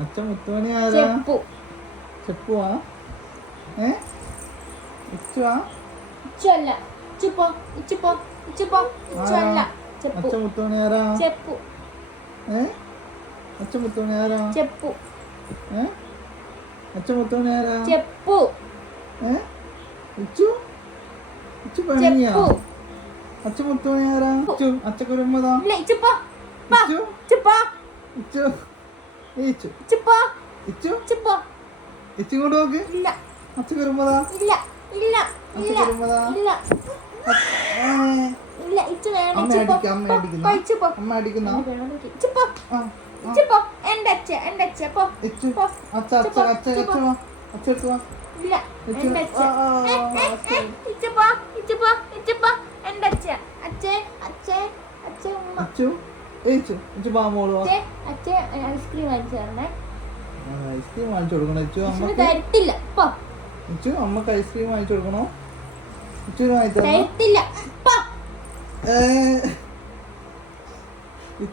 അച്ഛൻ മുത്തുമണി ആരാ? ചെപ്പു. ചെപ്പുവാ? ഇച്ചുവാ? ഇച്ചല്ല. ഇച്ചിപ്പോ ഇച്ചിപ്പോ ഇച്ചിപ്പോ ഇച്ചല്ല. ചെപ്പു. അച്ഛൻ മുത്തുമണി ആരാ? ചെപ്പു. അച്ഛൻ മുത്തുമണി ആരാ? ചെപ്പു. അച്ഛൻ മുത്തുമണി ആരാ? ചെപ്പു. ഇച്ചു? ഇച്ചു പണിയാ? ചെപ്പു. അച്ഛൻ മുത്തുമണി ആരാ? ഇച്ചു അച്ഛക്കുരുമ്പതാ? ഇല്ല ഇച്ചിപ്പോ. ഇച്ചു? ഇച്ചിപ്പോ. ഇച്ചു? ഇച്ചു? ഇച്ചിപ്പോ. ഇച്ചു? ഇച്ചിപ്പോ. ഇച്ചു കൊണ്ട് നോക്ക്. ഇല്ല. അച്ഛക്കുരുമ്പതാ? ഇല്ല. ഇല്ല. അച്ഛക്കുരുമ്പതാ? ഇല്ല. ഇല്ല. ഇച്ചു വേണം. അമ്മ ഇച്ചിപ്പോ. അടിക്കും. അമ്മ അടിക്കുന്ന? ഇച്ചിപ്പോ. അമ്മ അടിക്കുന്ന? ഇച്ചിപ്പോ. ഇച്ചിപ്പോ. എന്റെ അച്ഛ എന്റെ അച്ഛ പോ. ഇച്ചു? അച്ഛ അച്ഛ അച്ഛ അച്ഛ വാ. അച്ഛ എടുത്ത് വാ. ഇല്ല. ഇച്ചു? എന്റെ അച്ഛ. ഇച്ചിപ്പോ. ഇച്ചിപ്പോ. ഇച്ചിപ്പോ. എന്റെ അച്ഛ. അച്ഛേ അച്ഛേ അച്ഛ ഉമ്മ. ഇച്ചു? ഇച്ചു? ഇച്ചു വാ മോള് വാ. അച്ഛ ഐസ്ക്രീം വാങ്ങിച്ചു തരണേ. ഐസ്ക്രീം വാങ്ങിച്ചു കൊടുക്കണോ ഇച്ചു? വിഷ്ണു അമ്മക്ക് തരത്തില്ല. പോ. ഇച്ചു അമ്മക്ക് ഐസ്ക്രീം വാങ്ങിച്ചു കൊടുക്കണോ? ഇച്ചു വാങ്ങിച്ചു തരത്തില്ല. പോ.